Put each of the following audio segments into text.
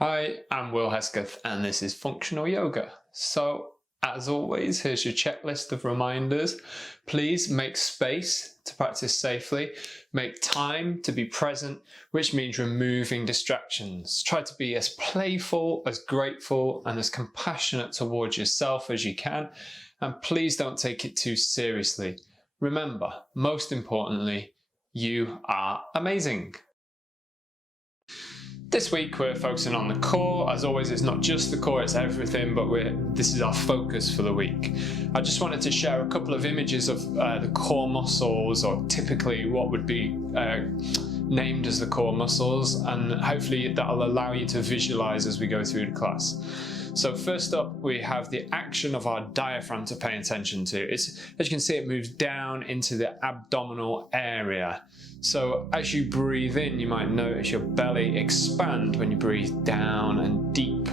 Hi, I'm Will Hesketh and this is Functional Yoga. So, as always, here's your checklist of reminders. Please make space to practice safely. Make time to be present, which means removing distractions. Try to be as playful, as grateful, and as compassionate towards yourself as you can. And please don't take it too seriously. Remember, most importantly, you are amazing. This week we're focusing on the core. As always, it's not just the core, it's everything, but this is our focus for the week. I just wanted to share a couple of images of the core muscles, or typically what would be named as the core muscles, and hopefully that'll allow you to visualize as we go through the class. So first up, we have the action of our diaphragm to pay attention to. As you can see, it moves down into the abdominal area. So as you breathe in, you might notice your belly expand when you breathe down and deep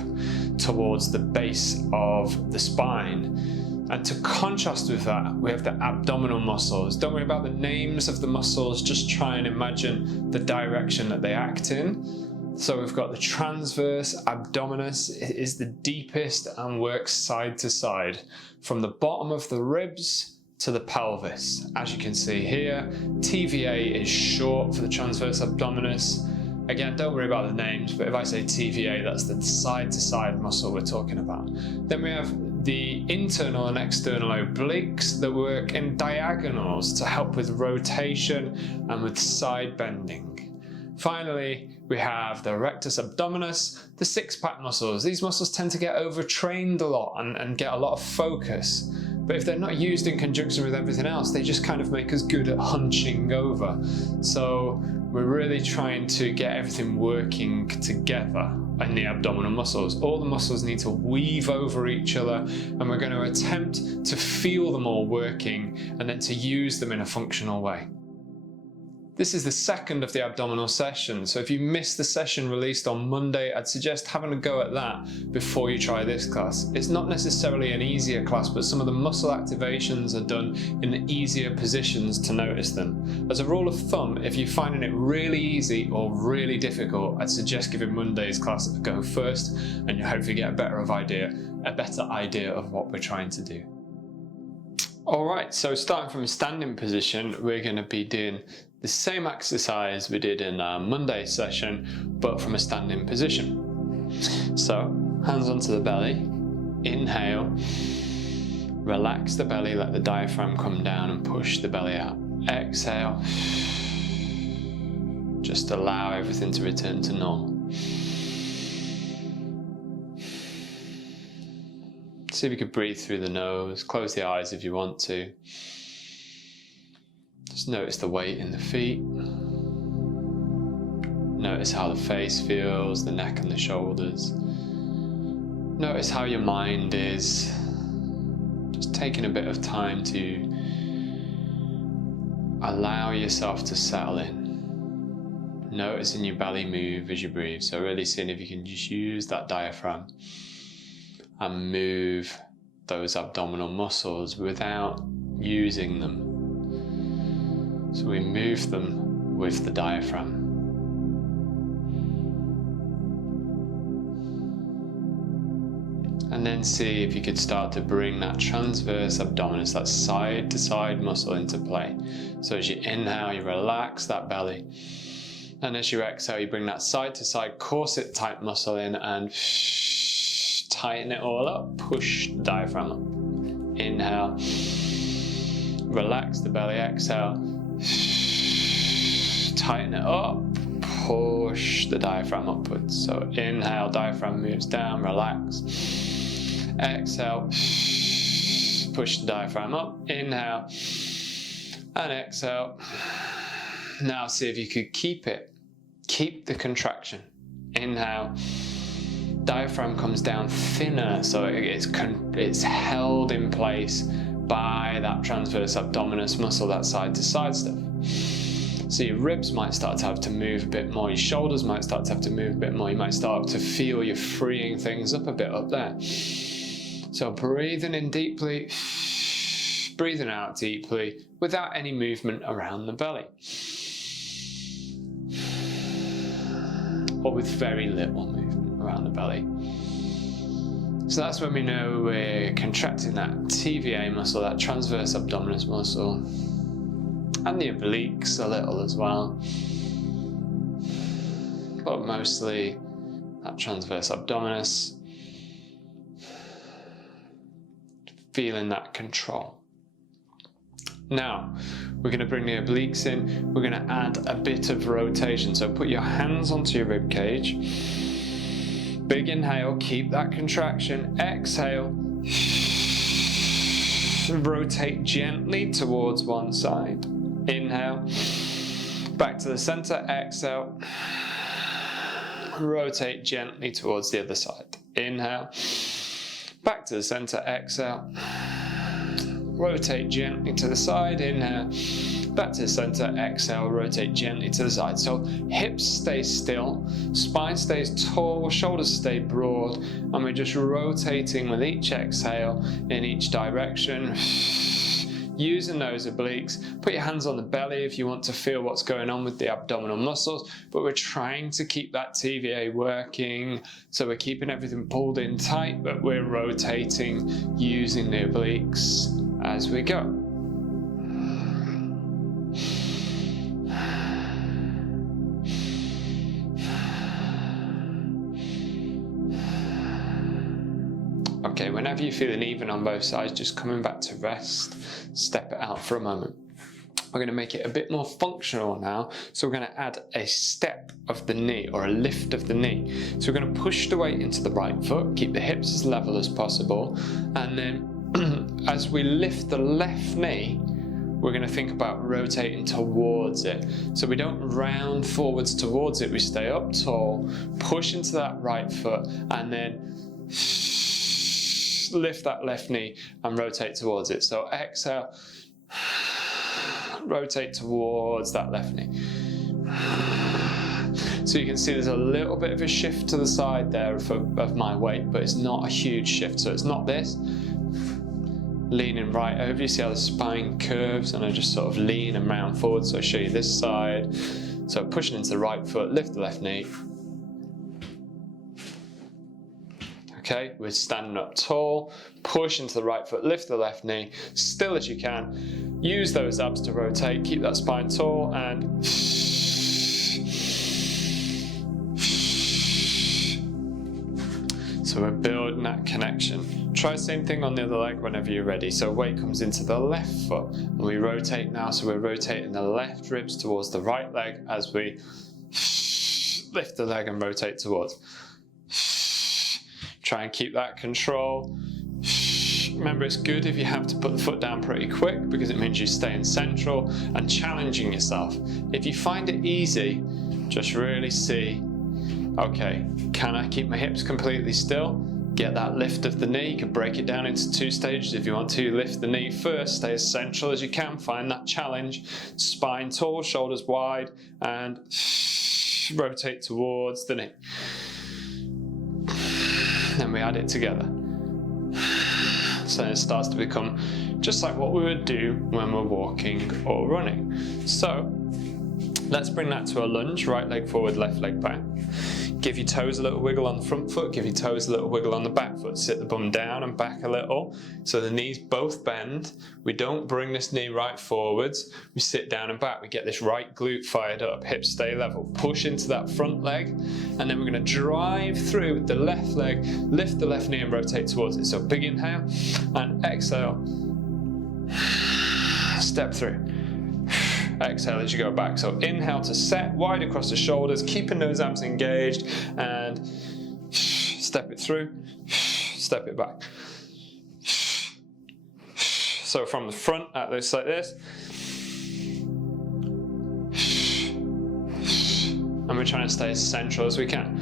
towards the base of the spine. And to contrast with that, we have the abdominal muscles. Don't worry about the names of the muscles, just try and imagine the direction that they act in. So we've got the transverse abdominis. It is the deepest and works side to side from the bottom of the ribs to the pelvis. As you can see here, TVA is short for the transverse abdominis. Again, don't worry about the names, but if I say TVA, that's the side to side muscle we're talking about. Then we have the internal and external obliques that work in diagonals to help with rotation and with side bending. Finally, we have the rectus abdominis, the six-pack muscles. These muscles tend to get overtrained a lot and get a lot of focus. But if they're not used in conjunction with everything else, they just kind of make us good at hunching over. So we're really trying to get everything working together in the abdominal muscles. All the muscles need to weave over each other, and we're going to attempt to feel them all working and then to use them in a functional way. This is the second of the abdominal session, so if you missed the session released on Monday, I'd suggest having a go at that before you try this class. It's not necessarily an easier class, but some of the muscle activations are done in easier positions to notice them. As a rule of thumb, if you're finding it really easy or really difficult, I'd suggest giving Monday's class a go first, and you'll hopefully get a better idea of what we're trying to do. Alright, so starting from a standing position, we're going to be doing the same exercise we did in our Monday session, but from a standing position. So, hands onto the belly, inhale, relax the belly, let the diaphragm come down and push the belly out. Exhale, just allow everything to return to normal. See if you could breathe through the nose, close the eyes if you want to. Just notice the weight in the feet. Notice how the face feels, the neck and the shoulders. Notice how your mind is. Just taking a bit of time to allow yourself to settle in. Noticing your belly move as you breathe. So really seeing if you can just use that diaphragm and move those abdominal muscles without using them. So we move them with the diaphragm. And then see if you could start to bring that transverse abdominis, that side to side muscle into play. So as you inhale, you relax that belly. And as you exhale, you bring that side to side corset type muscle in and tighten it all up, push the diaphragm up. Inhale, relax the belly, exhale, tighten it up, push the diaphragm upwards. So inhale, diaphragm moves down, relax. Exhale, push the diaphragm up, inhale, and exhale. Now see if you could keep the contraction. Inhale. Diaphragm comes down thinner, so it's held in place by that transverse abdominis muscle, that side to side stuff. So your ribs might start to have to move a bit more, your shoulders might start to have to move a bit more, you might start to feel you're freeing things up a bit up there. So breathing in deeply, breathing out deeply without any movement around the belly. Or with very little movement. around the belly. So that's when we know we're contracting that TVA muscle, that transverse abdominis muscle, and the obliques a little as well, but mostly that transverse abdominis, feeling that control. Now, we're going to bring the obliques in, we're going to add a bit of rotation, so put your hands onto your rib cage, big inhale, keep that contraction, exhale, rotate gently towards one side, inhale, back to the center, exhale, rotate gently towards the other side, inhale, back to the center, exhale, rotate gently to the side, inhale, back to the center, exhale, rotate gently to the side. So hips stay still, spine stays tall, shoulders stay broad, and we're just rotating with each exhale in each direction, using those obliques. Put your hands on the belly if you want to feel what's going on with the abdominal muscles, but we're trying to keep that TVA working, so we're keeping everything pulled in tight, but we're rotating using the obliques as we go. Okay, whenever you're feeling even on both sides, just coming back to rest, step it out for a moment. We're going to make it a bit more functional now, so we're going to add a step of the knee, or a lift of the knee. So we're going to push the weight into the right foot, keep the hips as level as possible, and then as we lift the left knee, we're going to think about rotating towards it. So we don't round forwards towards it, we stay up tall, push into that right foot, and then lift that left knee and rotate towards it. So exhale, rotate towards that left knee. So you can see there's a little bit of a shift to the side there of my weight, but it's not a huge shift. So it's not this, leaning right over. You see how the spine curves, and I just sort of lean and round forward. So I'll show you this side. So pushing into the right foot, lift the left knee. Okay, we're standing up tall, push into the right foot, lift the left knee, still as you can. Use those abs to rotate, keep that spine tall, and so we're building that connection. Try the same thing on the other leg whenever you're ready. So weight comes into the left foot, and we rotate now, so we're rotating the left ribs towards the right leg as we lift the leg and rotate towards. Try and keep that control. Remember, it's good if you have to put the foot down pretty quick, because it means you're staying central and challenging yourself. If you find it easy, just really see, okay, can I keep my hips completely still? Get that lift of the knee. You can break it down into 2 stages if you want to. Lift the knee first, stay as central as you can, find that challenge. Spine tall, shoulders wide, and rotate towards the knee. Then we add it together. So it starts to become just like what we would do when we're walking or running. So let's bring that to a lunge, right leg forward, left leg back. Give your toes a little wiggle on the front foot, give your toes a little wiggle on the back foot. Sit the bum down and back a little, so the knees both bend. We don't bring this knee right forwards, we sit down and back. We get this right glute fired up, hips stay level. Push into that front leg, and then we're going to drive through with the left leg, lift the left knee and rotate towards it. So big inhale, and exhale, step through. Exhale as you go back. So inhale to set, wide across the shoulders, keeping those abs engaged, and step it through, step it back. So from the front, that looks like this. And we're trying to stay as central as we can.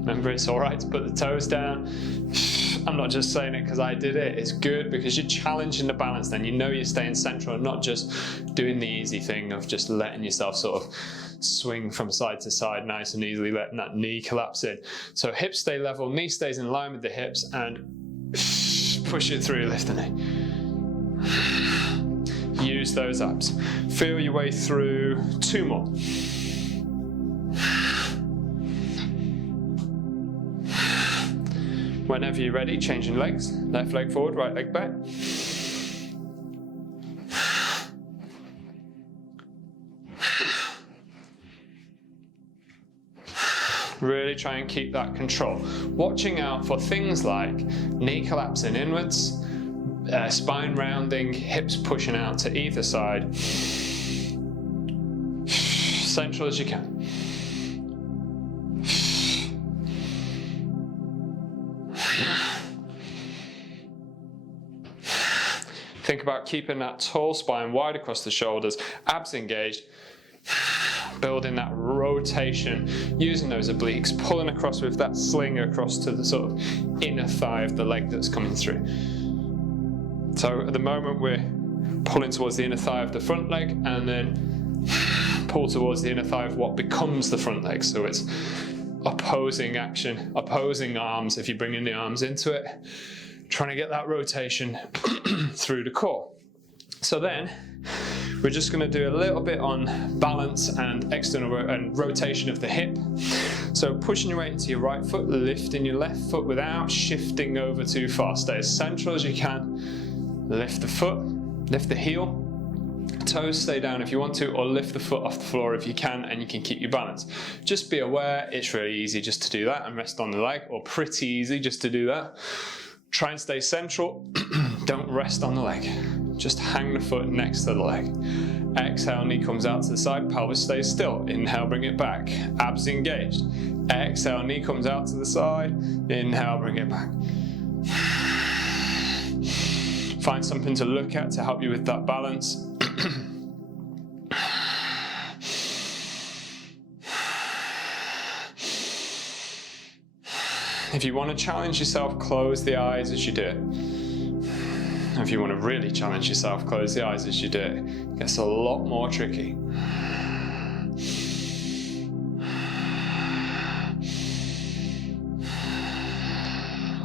Remember, it's all right to put the toes down. I'm not just saying it because I did it. It's good because you're challenging the balance, then you know you're staying central and not just doing the easy thing of just letting yourself sort of swing from side to side nice and easily, letting that knee collapse in. So hips stay level, knee stays in line with the hips, and push it through, lift the knee. Use those abs. Feel your way through 2 more. Whenever you're ready, changing legs. Left leg forward, right leg back. Really try and keep that control. Watching out for things like knee collapsing inwards, spine rounding, hips pushing out to either side. Central as you can. Think about keeping that tall spine wide across the shoulders, abs engaged, building that rotation, using those obliques, pulling across with that sling across to the sort of inner thigh of the leg that's coming through. So at the moment we're pulling towards the inner thigh of the front leg and then pull towards the inner thigh of what becomes the front leg. So it's opposing action, opposing arms if you bring in the arms into it, trying to get that rotation through the core. So then we're just going to do a little bit on balance and external and rotation of the hip. So pushing your weight into your right foot, lifting your left foot without shifting over too far. Stay as central as you can. Lift the foot, lift the heel. Toes stay down if you want to, or lift the foot off the floor if you can, and you can keep your balance. Just be aware it's really easy just to do that and rest on the leg, or pretty easy just to do that. Try and stay central. Don't rest on the leg. Just hang the foot next to the leg. Exhale, knee comes out to the side, pelvis stays still. Inhale, bring it back. Abs engaged. Exhale, knee comes out to the side. Inhale, bring it back. Find something to look at to help you with that balance. If you want to challenge yourself, close the eyes as you do it. If you want to really challenge yourself, close the eyes as you do it. It gets a lot more tricky.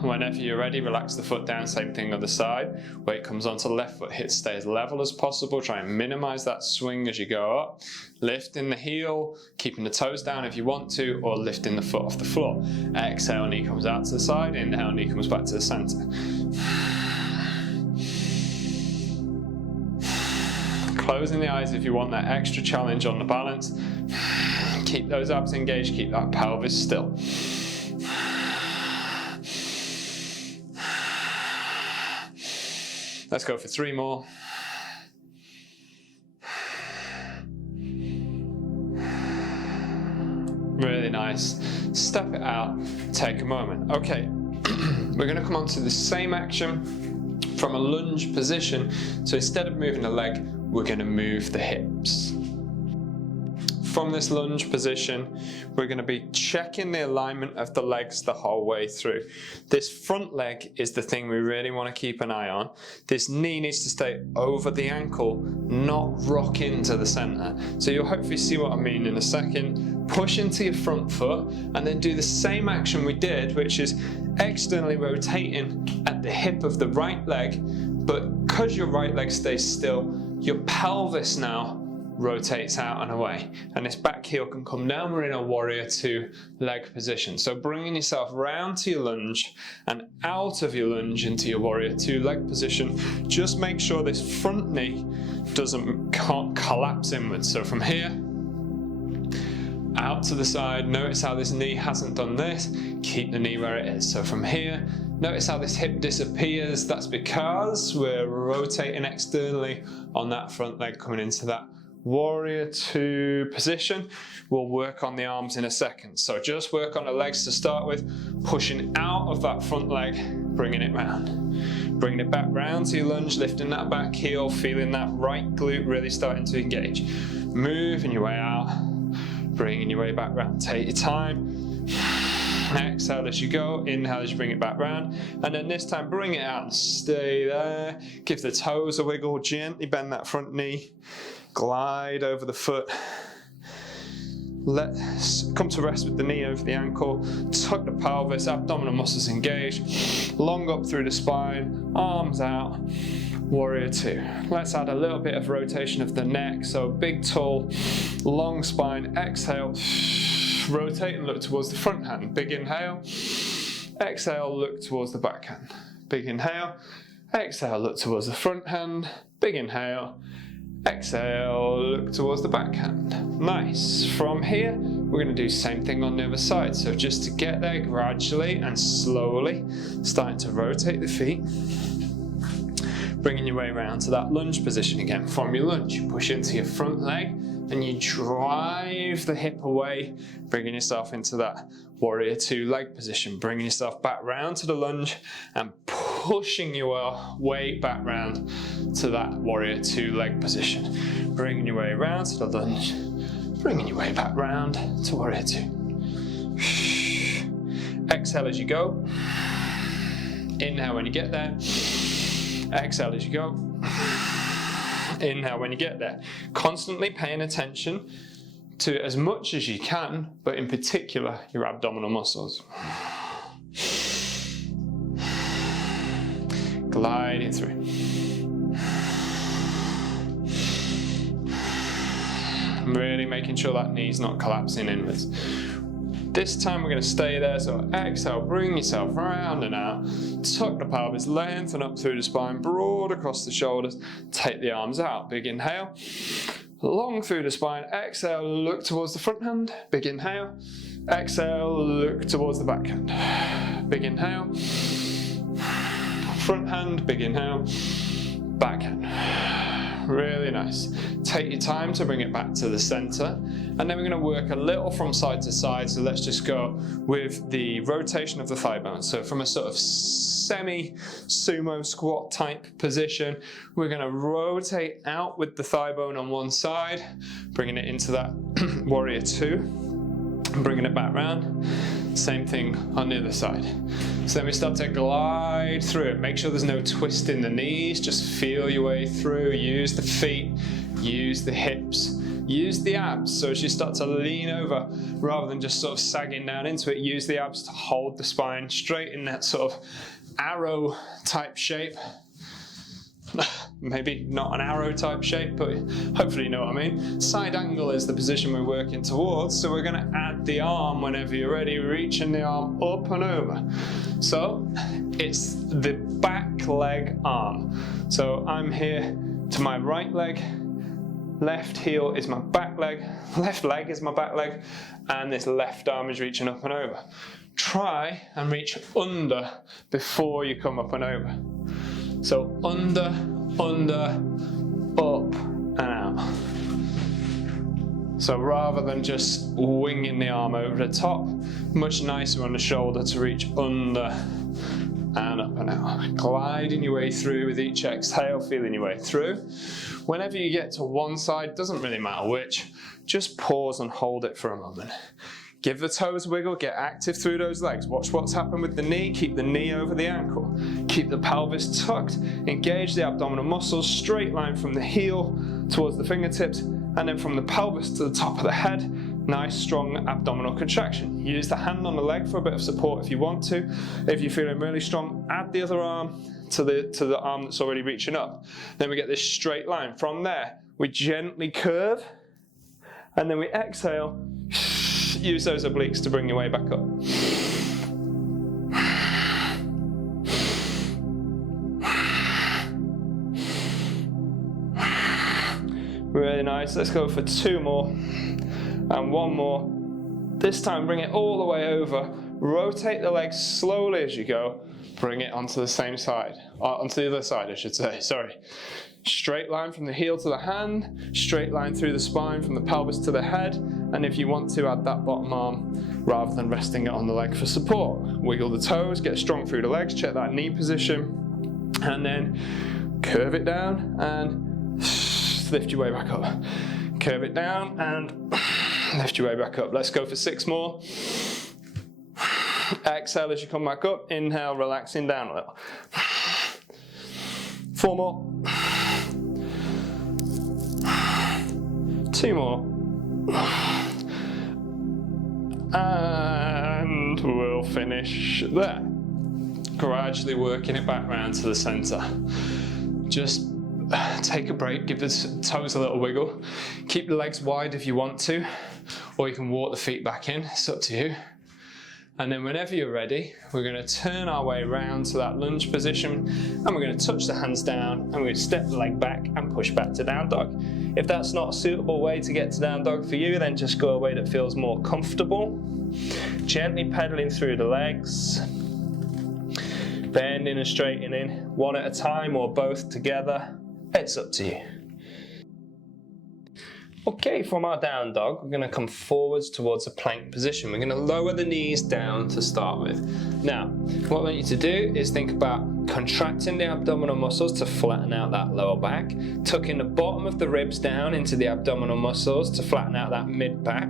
Whenever you're ready, relax the foot down, same thing other side. Weight comes onto the left foot, hip stay as level as possible. Try and minimize that swing as you go up. Lifting the heel, keeping the toes down if you want to, or lifting the foot off the floor. Exhale, knee comes out to the side. Inhale, knee comes back to the center. Closing the eyes if you want that extra challenge on the balance. Keep those abs engaged, keep that pelvis still. Let's go for 3 more. Really nice. Step it out, take a moment. Okay, we're going to come on to the same action from a lunge position. So instead of moving the leg, we're going to move the hips. From this lunge position, we're going to be checking the alignment of the legs the whole way through. This front leg is the thing we really want to keep an eye on. This knee needs to stay over the ankle, not rock into the center. So you'll hopefully see what I mean in a second. Push into your front foot and then do the same action we did, which is externally rotating at the hip of the right leg, but because your right leg stays still, your pelvis now rotates out and away, and this back heel can come down. We're in a warrior 2 leg position. So bringing yourself round to your lunge and out of your lunge into your warrior 2 leg position. Just make sure this front knee can't collapse inwards. So from here, out to the side, notice how this knee hasn't done this. Keep the knee where it is. So from here, notice how this hip disappears. That's because we're rotating externally on that front leg coming into that warrior 2 position. We'll work on the arms in a second. So just work on the legs to start with, pushing out of that front leg, bringing it round. Bringing it back round to your lunge, lifting that back heel, feeling that right glute really starting to engage. Moving your way out, bringing your way back round. Take your time. Exhale as you go, inhale as you bring it back round, and then this time bring it out and stay there. Give the toes a wiggle, gently bend that front knee. Glide over the foot. Let's come to rest with the knee over the ankle. Tuck the pelvis, abdominal muscles engaged. Long up through the spine, arms out. Warrior 2. Let's add a little bit of rotation of the neck. So big, tall, long spine. Exhale. Rotate and look towards the front hand. Big inhale. Exhale, look towards the back hand. Big inhale. Exhale, look towards the front hand. Big inhale. Exhale, look towards the back hand. Nice. From here, we're going to do the same thing on the other side. So just to get there gradually and slowly, starting to rotate the feet. Bringing your way around to that lunge position again. From your lunge, you push into your front leg and you drive the hip away, bringing yourself into that warrior two leg position. Bringing yourself back round to the lunge and pushing your way back round to that warrior two leg position. Bringing your way around to the lunge, bringing your way back round to warrior two. Exhale as you go. Inhale when you get there. Exhale as you go. Inhale when you get there. Constantly paying attention to as much as you can, but in particular your abdominal muscles. Gliding through. Really making sure that knee's not collapsing inwards. This time we're going to stay there, so exhale, bring yourself round and out, tuck the pelvis, lengthen up through the spine, broad across the shoulders, take the arms out, big inhale, long through the spine, exhale, look towards the front hand, big inhale, exhale, look towards the back hand, big inhale, front hand, big inhale, back hand. Really nice. Take your time to bring it back to the center, and then we're going to work a little from side to side. So let's just go with the rotation of the thigh bone. So from a sort of semi sumo squat type position, we're going to rotate out with the thigh bone on one side, bringing it into that warrior two, and bringing it back round. Same thing on the other side. So then we start to glide through it. Make sure there's no twist in the knees. Just feel your way through. Use the feet, use the hips, use the abs. So as you start to lean over, rather than just sort of sagging down into it, use the abs to hold the spine straight in that sort of arrow type shape. Maybe not an arrow type shape, but hopefully you know what I mean. Side angle is the position we're working towards, so we're going to add the arm whenever you're ready, reaching the arm up and over. So it's the back leg arm. So I'm here to my right leg, left heel is my back leg, left leg is my back leg, and this left arm is reaching up and over. Try and reach under before you come up and over. So under, up and out. So rather than just winging the arm over the top, much nicer on the shoulder to reach under and up and out. Gliding your way through with each exhale, feeling your way through. Whenever you get to one side, doesn't really matter which, just pause and hold it for a moment. Give the toes a wiggle, get active through those legs. Watch what's happened with the knee, keep the knee over the ankle. Keep the pelvis tucked, engage the abdominal muscles, straight line from the heel towards the fingertips, and then from the pelvis to the top of the head, nice strong abdominal contraction. Use the hand on the leg for a bit of support if you want to. If you're feeling really strong, add the other arm to the arm that's already reaching up. Then we get this straight line. From there, we gently curve, and then we exhale. Use those obliques to bring your way back up. Really nice. Let's go for two more and one more. This time bring it all the way over. Rotate the legs slowly as you go. Bring it onto the same side, onto the other side I should say, sorry. Straight line from the heel to the hand, straight line through the spine from the pelvis to the head, and if you want to, add that bottom arm rather than resting it on the leg for support. Wiggle the toes, get strong through the legs, check that knee position, and then curve it down and lift your way back up. Curve it down and lift your way back up. Let's go for 6 more. Exhale as you come back up, inhale, relaxing down a little. 4 more. 2 more. And we'll finish there. Gradually working it back round to the center. Just take a break, give the toes a little wiggle. Keep the legs wide if you want to, or you can walk the feet back in, it's up to you. And then whenever you're ready, we're going to turn our way around to that lunge position, and we're going to touch the hands down, and we're going to step the leg back and push back to down dog. If that's not a suitable way to get to down dog for you, then just go a way that feels more comfortable. Gently pedaling through the legs, bending and straightening, one at a time or both together. It's up to you. Okay, from our down dog, we're going to come forwards towards a plank position. We're going to lower the knees down to start with. Now, what I want you to do is think about contracting the abdominal muscles to flatten out that lower back, tucking the bottom of the ribs down into the abdominal muscles to flatten out that mid back,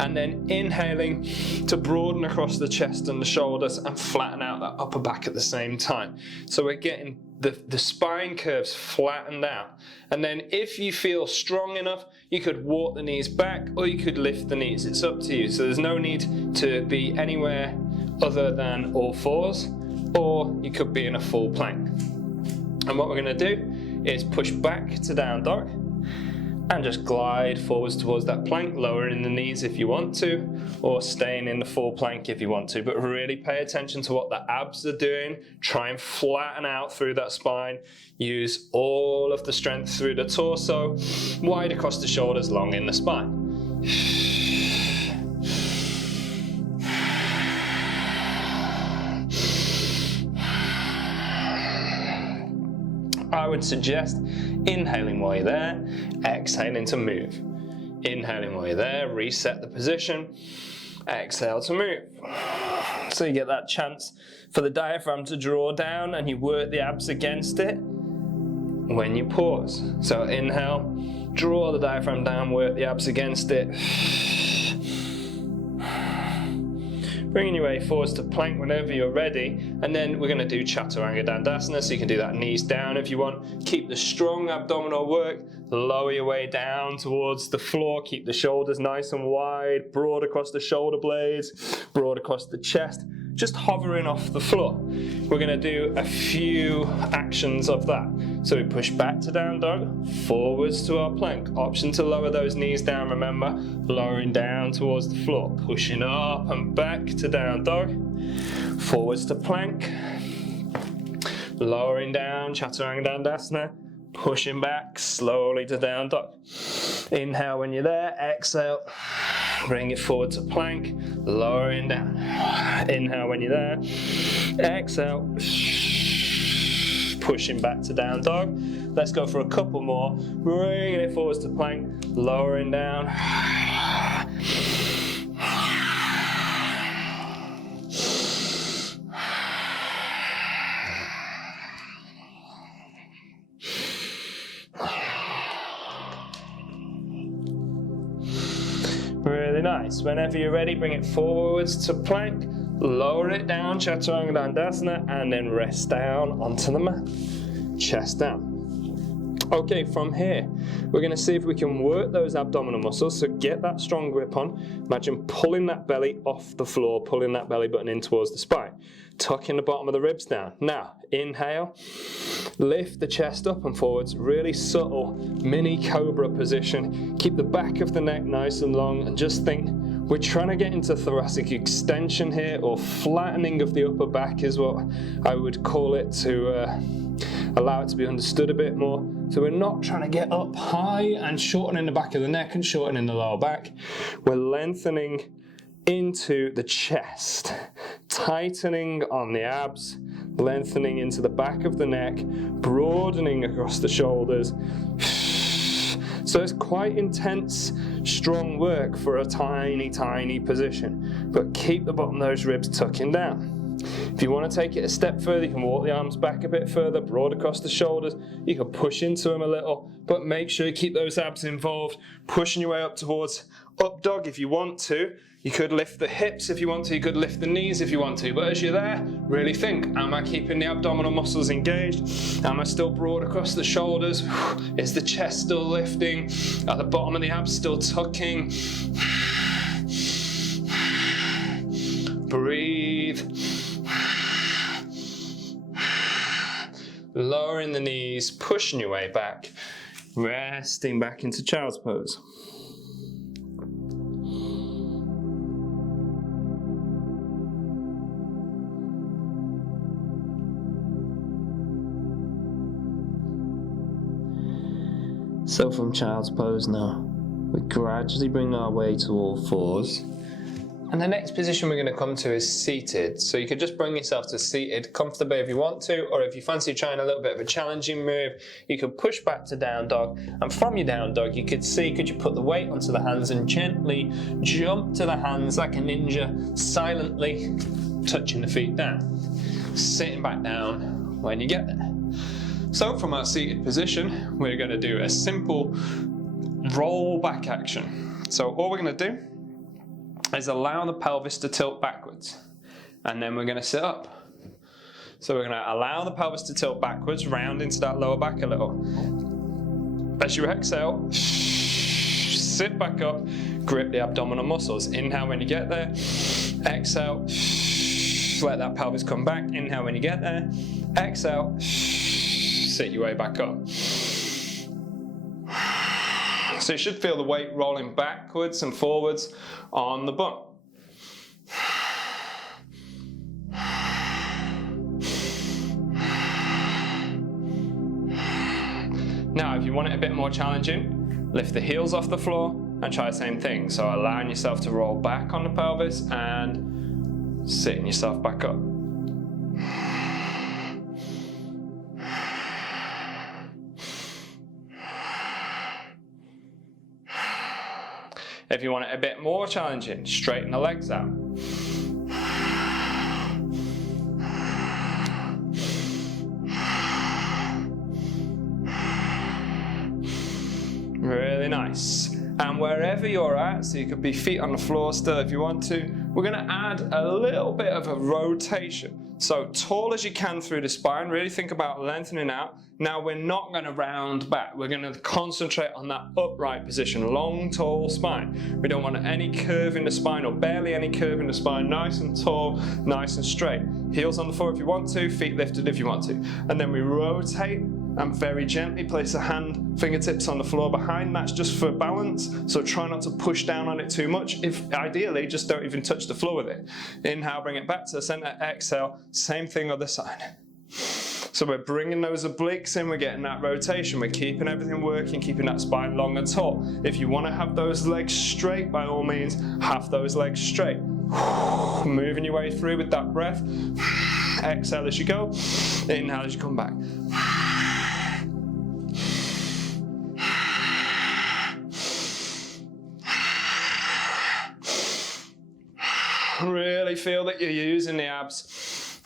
and then inhaling to broaden across the chest and the shoulders and flatten out that upper back at the same time. So we're getting the spine curves flattened out. And then if you feel strong enough, you could walk the knees back or you could lift the knees. It's up to you. So there's no need to be anywhere other than all fours, or you could be in a full plank. And what we're going to do is push back to down dog and just glide forwards towards that plank, lowering the knees if you want to, or staying in the full plank if you want to. But really pay attention to what the abs are doing. Try and flatten out through that spine. Use all of the strength through the torso, wide across the shoulders, long in the spine. I would suggest inhaling while you're there, exhaling to move. Inhaling while you're there, reset the position, exhale to move. So you get that chance for the diaphragm to draw down and you work the abs against it when you pause. So inhale, draw the diaphragm down, work the abs against it. Bringing your way forwards to plank whenever you're ready, and then we're going to do chaturanga dandasana, so you can do that knees down if you want. Keep the strong abdominal work, lower your way down towards the floor, keep the shoulders nice and wide, broad across the shoulder blades, broad across the chest, just hovering off the floor. We're going to do a few actions of that. So we push back to down dog, forwards to our plank. Option to lower those knees down, remember, lowering down towards the floor, pushing up and back to down dog, forwards to plank, lowering down, chaturanga dandasana, pushing back slowly to down dog. Inhale when you're there, exhale, bring it forward to plank, lowering down. Inhale when you're there, exhale, pushing back to down dog. Let's go for a couple more, bringing it forwards to plank, lowering down. Really nice. Whenever you're ready, bring it forwards to plank, lower it down, chaturanga dandasana, and then rest down onto the mat. Chest down. Okay, from here, we're going to see if we can work those abdominal muscles, so get that strong grip on. Imagine pulling that belly off the floor, pulling that belly button in towards the spine. Tucking the bottom of the ribs down. Now, inhale, lift the chest up and forwards, really subtle mini cobra position. Keep the back of the neck nice and long, and just think, we're trying to get into thoracic extension here, or flattening of the upper back is what I would call it, to allow it to be understood a bit more. So we're not trying to get up high and shortening the back of the neck and shortening the lower back. We're lengthening into the chest, tightening on the abs, lengthening into the back of the neck, broadening across the shoulders. So it's quite intense, strong work for a tiny, tiny position, but keep the bottom of those ribs tucking down. If you want to take it a step further, you can walk the arms back a bit further, broad across the shoulders. You can push into them a little, but make sure you keep those abs involved, pushing your way up towards up dog if you want to. You could lift the hips if you want to, you could lift the knees if you want to, but as you're there, really think, am I keeping the abdominal muscles engaged? Am I still broad across the shoulders? Is the chest still lifting? Are the bottom of the abs still tucking? Breathe. Lowering the knees, pushing your way back, resting back into child's pose. So from child's pose now, we gradually bring our way to all fours. And the next position we're going to come to is seated. So you could just bring yourself to seated comfortably if you want to, or if you fancy trying a little bit of a challenging move, you could push back to down dog. And from your down dog, you could you put the weight onto the hands and gently jump to the hands like a ninja, silently touching the feet down, sitting back down when you get there. So from our seated position, we're going to do a simple roll back action. So all we're going to do is allow the pelvis to tilt backwards, and then we're going to sit up. So we're going to allow the pelvis to tilt backwards, round into that lower back a little. As you exhale, sit back up, grip the abdominal muscles. Inhale when you get there, exhale, let that pelvis come back. Inhale when you get there, exhale, sit your way back up. So you should feel the weight rolling backwards and forwards on the butt. Now, if you want it a bit more challenging, lift the heels off the floor and try the same thing. So allowing yourself to roll back on the pelvis and sitting yourself back up. If you want it a bit more challenging, straighten the legs out. Really nice. And wherever you're at, so you could be feet on the floor still if you want to, we're going to add a little bit of a rotation. So tall as you can through the spine, really think about lengthening out. Now we're not going to round back, we're going to concentrate on that upright position, long, tall spine. We don't want any curve in the spine or barely any curve in the spine, nice and tall, nice and straight. Heels on the floor if you want to, feet lifted if you want to. And then we rotate and very gently place the fingertips on the floor behind. That's just for balance, so try not to push down on it too much. If ideally, just don't even touch the floor with it. Inhale, bring it back to the center, exhale, same thing other side. So we're bringing those obliques in, we're getting that rotation, we're keeping everything working, keeping that spine long and tall. If you want to have those legs straight, by all means, have those legs straight. Moving your way through with that breath. Exhale as you go, inhale as you come back. Really feel that you're using the abs.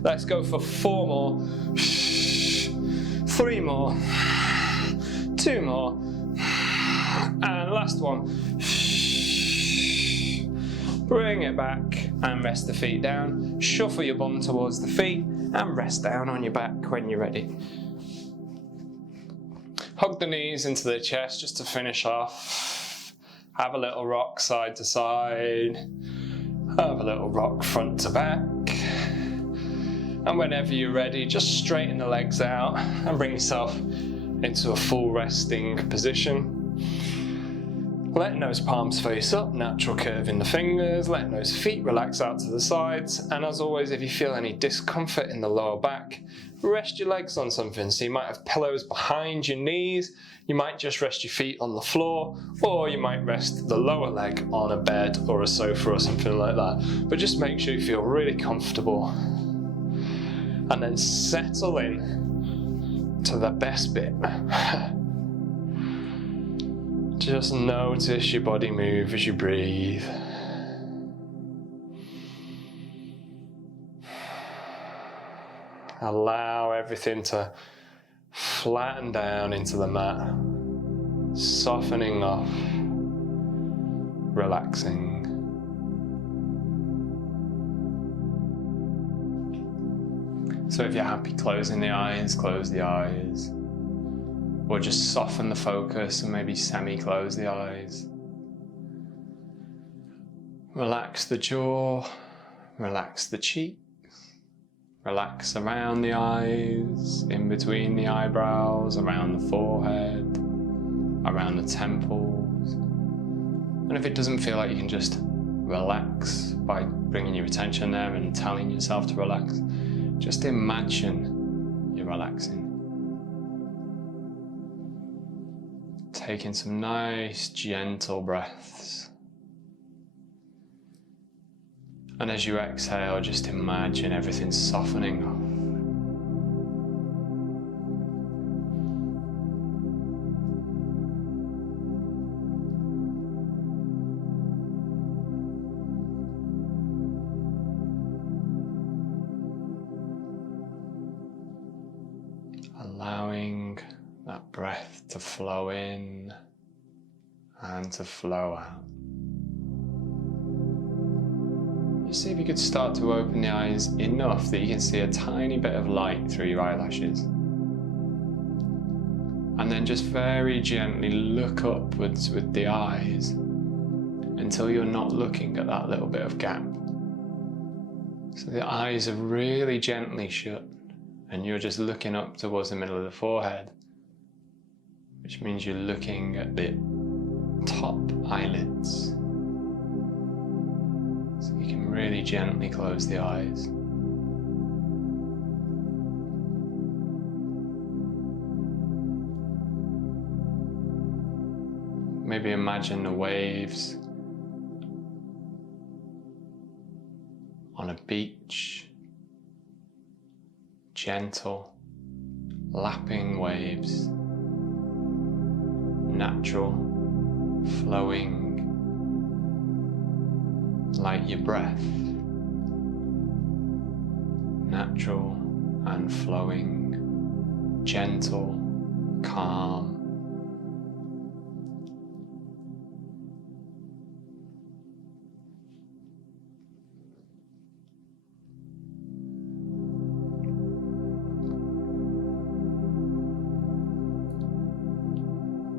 Let's go for 4 more, 3 more, 2 more, and last one. Bring it back and rest the feet down. Shuffle your bum towards the feet and rest down on your back when you're ready. Hug the knees into the chest just to finish off. Have a little rock side to side. Have a little rock front to back. And whenever you're ready, just straighten the legs out and bring yourself into a full resting position. Letting those palms face up, natural curve in the fingers, letting those feet relax out to the sides. And as always, if you feel any discomfort in the lower back, rest your legs on something. So you might have pillows behind your knees, you might just rest your feet on the floor, or you might rest the lower leg on a bed or a sofa or something like that. But just make sure you feel really comfortable. And then settle in to the best bit. Just notice your body move as you breathe. Allow everything to flatten down into the mat, softening off, relaxing. So if you're happy closing the eyes, close the eyes. Or just soften the focus and maybe semi-close the eyes. Relax the jaw, relax the cheeks, relax around the eyes, in between the eyebrows, around the forehead, around the temples. And if it doesn't feel like you can just relax by bringing your attention there and telling yourself to relax, just imagine you're relaxing. Taking some nice, gentle breaths. And as you exhale, just imagine everything softening off. Allowing that breath to flow in and to flow out. Just see if you could start to open the eyes enough that you can see a tiny bit of light through your eyelashes. And then just very gently look upwards with the eyes until you're not looking at that little bit of gap. So the eyes are really gently shut and you're just looking up towards the middle of the forehead, which means you're looking at the top eyelids. So you can really gently close the eyes. Maybe imagine the waves on a beach, gentle, lapping waves, natural, flowing, like your breath, natural and flowing, gentle, calm.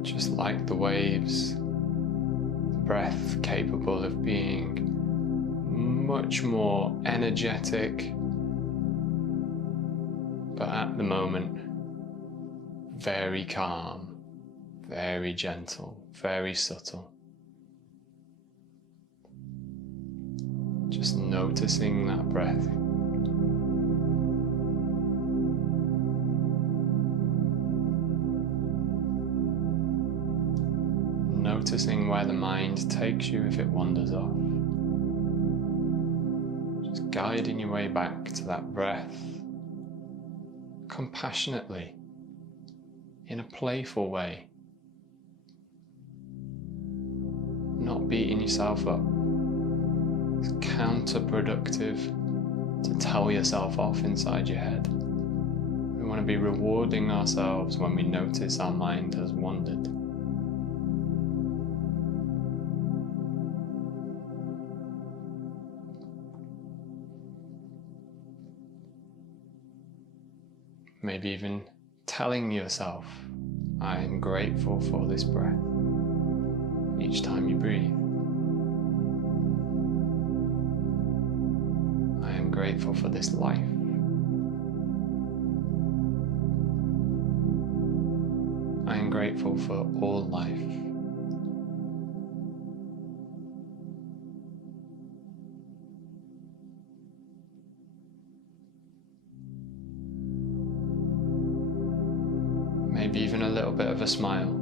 Just like the waves, the breath capable of being much more energetic, but at the moment very calm, very gentle, very subtle. Just noticing that breath. Noticing where the mind takes you if it wanders off. Just guiding your way back to that breath, compassionately, in a playful way. Not beating yourself up. It's counterproductive to tell yourself off inside your head. We want to be rewarding ourselves when we notice our mind has wandered. Maybe even telling yourself, I am grateful for this breath, each time you breathe. I am grateful for this life. I am grateful for all life. Maybe even a little bit of a smile.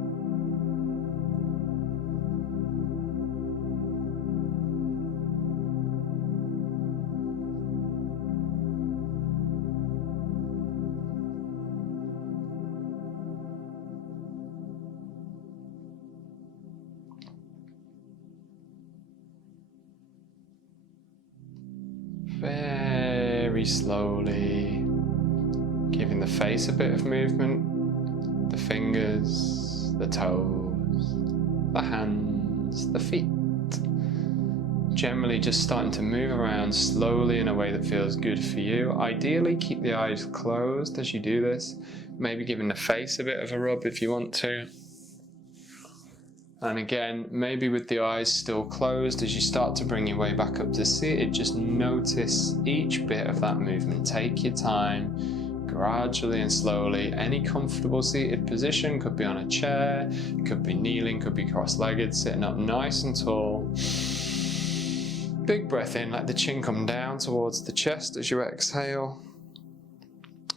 Very slowly, giving the face a bit of movement. The fingers, the toes, the hands, the feet. Generally just starting to move around slowly in a way that feels good for you. Ideally, keep the eyes closed as you do this. Maybe giving the face a bit of a rub if you want to. And again, maybe with the eyes still closed, as you start to bring your way back up to seated, just notice each bit of that movement. Take your time. Gradually and slowly, any comfortable seated position, could be on a chair, could be kneeling, could be cross-legged, sitting up nice and tall. Big breath in, let the chin come down towards the chest as you exhale.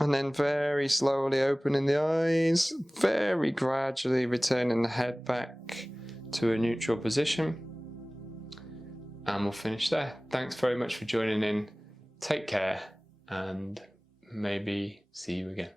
And then very slowly opening the eyes, very gradually returning the head back to a neutral position. And we'll finish there. Thanks very much for joining in. Take care and maybe see you again.